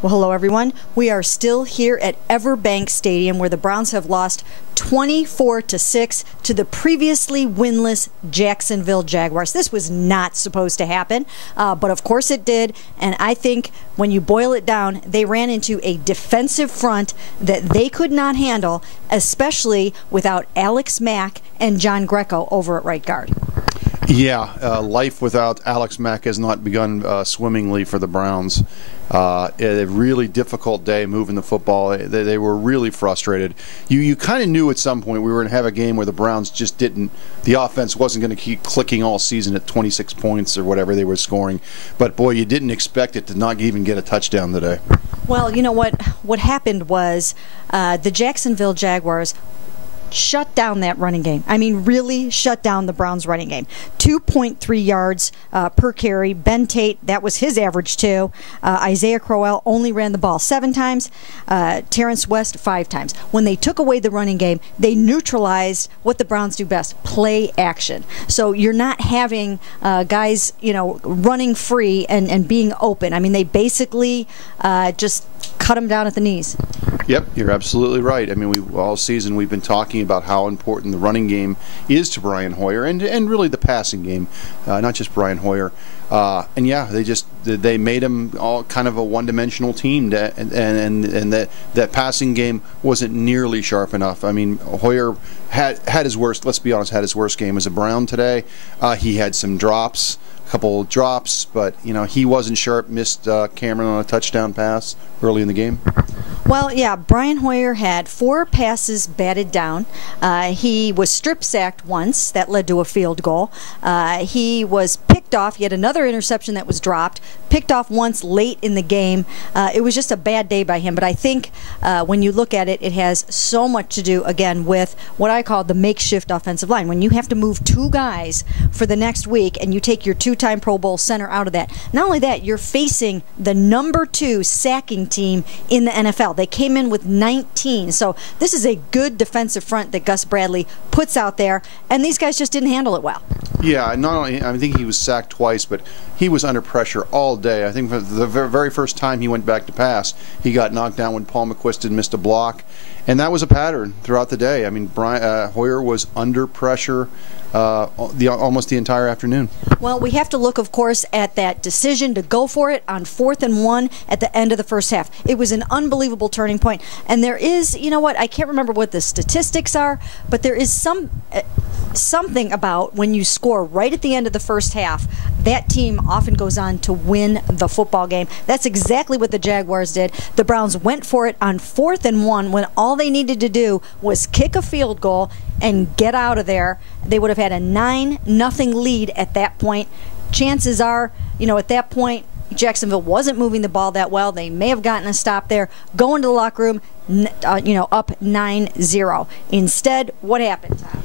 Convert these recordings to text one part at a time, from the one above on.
Well, hello everyone. We are still here at EverBank Stadium where the Browns have lost 24-6 to the previously winless Jacksonville Jaguars. This was not supposed to happen, but of course it did, and I think when you boil it down, they ran into a defensive front that they could not handle, especially without Alex Mack and John Greco over at right guard. Yeah, life without Alex Mack has not begun swimmingly for the Browns. A really difficult day moving the football. They were really frustrated. You kind of knew at some point we were going to have a game where the Browns just didn't, the offense wasn't going to keep clicking all season at 26 points or whatever they were scoring. But boy, you didn't expect it to not even get a touchdown today. Well, you know what happened was the Jacksonville Jaguars shut down that running game. I mean, really shut down the Browns' running game. 2.3 yards per carry. Ben Tate, that was his average too. Isaiah Crowell only ran the ball 7 times. Terrence West 5 times. When they took away the running game, they neutralized what the Browns do best: play action. So you're not having guys, running free and being open. I mean, they basically just cut them down at the knees. Yep, you're absolutely right. I mean, all season we've been talking about how important the running game is to Brian Hoyer and really the passing game, not just Brian Hoyer. And yeah, they made him all kind of a one-dimensional team, and that passing game wasn't nearly sharp enough. I mean, Hoyer had his worst. Let's be honest, had his worst game as a Brown today. He had some drops. Couple drops, but he wasn't sharp. Missed Cameron on a touchdown pass early in the game. Well, yeah, Brian Hoyer had 4 passes batted down. He was strip sacked once. That led to a field goal. He was picked off. He had another interception that was dropped. Picked off once late in the game. It was just a bad day by him. But I think when you look at it, it has so much to do, again, with what I call the makeshift offensive line. When you have to move 2 guys for the next week and you take your 2-time Pro Bowl center out of that. Not only that, you're facing the number 2 sacking team in the NFL. They came in with 19. So this is a good defensive front that Gus Bradley puts out there, and these guys just didn't handle it well. Yeah, not only, I think he was sacked twice, but he was under pressure all day. I think for the very first time he went back to pass, he got knocked down when Paul McQuiston missed a block, and that was a pattern throughout the day. I mean, Hoyer was under pressure almost the entire afternoon. Well, we have to look, of course, at that decision to go for it on 4th and 1 at the end of the first half. It was an unbelievable turning point. And there is, I can't remember what the statistics are, but there is something about when you score right at the end of the first half, that team often goes on to win the football game. That's exactly what the Jaguars did. The Browns went for it on 4th and 1 when all they needed to do was kick a field goal and get out of there. They would have had a 9-0 lead at that point. Chances are, at that point, Jacksonville wasn't moving the ball that well. They may have gotten a stop there. Go into the locker room, up 9-0. Instead, what happened, Tom?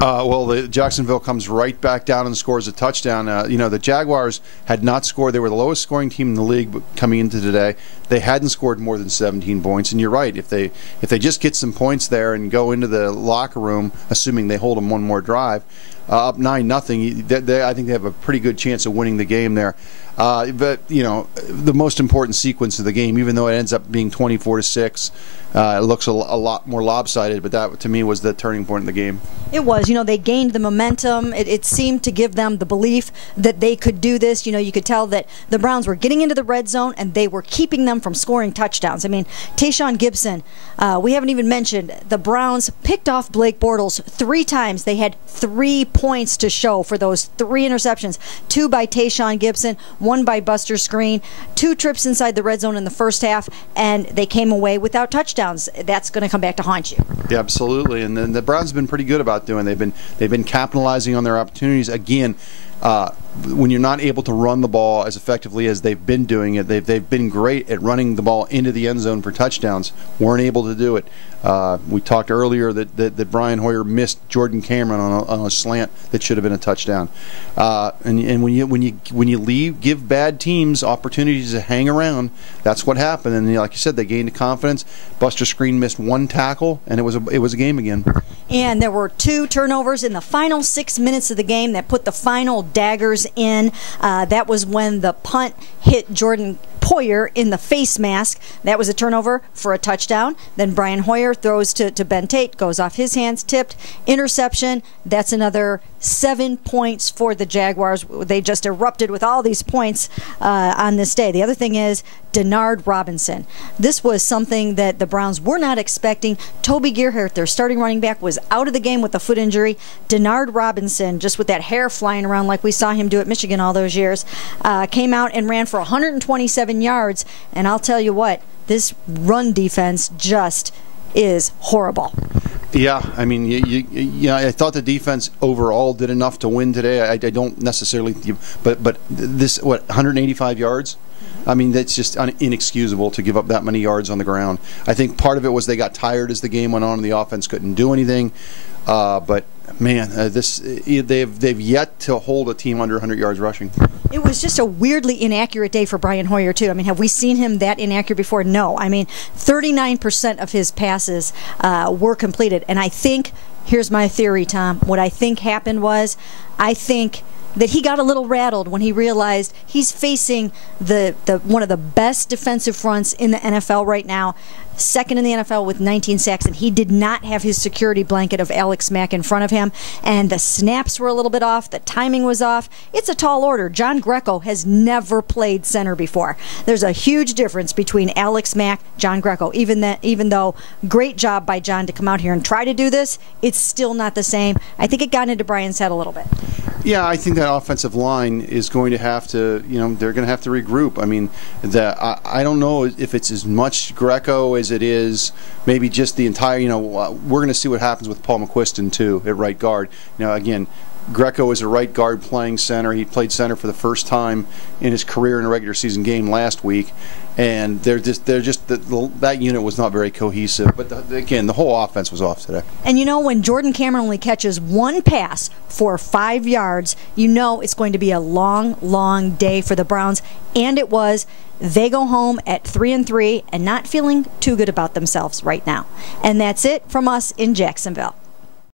Well, the Jacksonville comes right back down and scores a touchdown. The Jaguars had not scored. They were the lowest scoring team in the league coming into today. They hadn't scored more than 17 points. And you're right. If they just get some points there and go into the locker room, assuming they hold them one more drive, up 9-0, I think they have a pretty good chance of winning the game there. But the most important sequence of the game, even though it ends up being 24-6, it looks a lot more lopsided, but that to me was the turning point in the game. It was. They gained the momentum. It seemed to give them the belief that they could do this. You could tell that the Browns were getting into the red zone and they were keeping them from scoring touchdowns. I mean, Tayshaun Gibson, we haven't even mentioned, the Browns picked off Blake Bortles 3 times. They had 3 points to show for those 3 interceptions. 2 by Tayshaun Gibson, 1 by Buster Screen, 2 trips inside the red zone in the first half, and they came away without touchdowns. That's going to come back to haunt you. Yeah, absolutely. And then the Browns have been pretty good about doing. They've been capitalizing on their opportunities. Again, when you're not able to run the ball as effectively as they've been doing it, they've been great at running the ball into the end zone for touchdowns. Weren't able to do it. We talked earlier that Brian Hoyer missed Jordan Cameron on a slant that should have been a touchdown. And when you give bad teams opportunities to hang around, that's what happened. And like you said, they gained confidence. Buster Screen missed 1 tackle, and it was a game again. And there were 2 turnovers in the final 6 minutes of the game that put the final daggers in. That was when the punt hit Jordan Poyer in the face mask. That was a turnover for a touchdown. Then Brian Hoyer throws to Ben Tate, goes off his hands, tipped, interception. That's another 7 points for the Jaguars. They just erupted with all these points on this day. The other thing is Denard Robinson. This was something that the Browns were not expecting. Toby Gerhardt, their starting running back, was out of the game with a foot injury. Denard Robinson, just with that hair flying around like we saw him do at Michigan all those years, came out and ran for 127 yards. And I'll tell you what, this run defense just is horrible. Yeah, I mean, I thought the defense overall did enough to win today. I don't necessarily, but this, 185 yards? I mean, that's just inexcusable to give up that many yards on the ground. I think part of it was they got tired as the game went on and the offense couldn't do anything. But man, they've yet to hold a team under 100 yards rushing. It was just a weirdly inaccurate day for Brian Hoyer, too. I mean, have we seen him that inaccurate before? No. I mean, 39% of his passes were completed. And I think, here's my theory, Tom, what I think happened was, I think that he got a little rattled when he realized he's facing the one of the best defensive fronts in the NFL right now, second in the NFL with 19 sacks, and he did not have his security blanket of Alex Mack in front of him, and the snaps were a little bit off, the timing was off. It's a tall order. John Greco has never played center before. There's a huge difference between Alex Mack, John Greco. Even though great job by John to come out here and try to do this, it's still not the same. I think it got into Brian's head a little bit. Yeah, I think that offensive line is going to have to, they're going to have to regroup. I mean, I don't know if it's as much Greco as it is maybe just the entire, we're going to see what happens with Paul McQuiston, too, at right guard. Again, Greco is a right guard playing center. He played center for the first time in his career in a regular season game last week. And that unit was not very cohesive. But again, the whole offense was off today. And when Jordan Cameron only catches one pass for 5 yards, it's going to be a long, long day for the Browns. And it was. They go home at 3-3 and not feeling too good about themselves right now. And that's it from us in Jacksonville.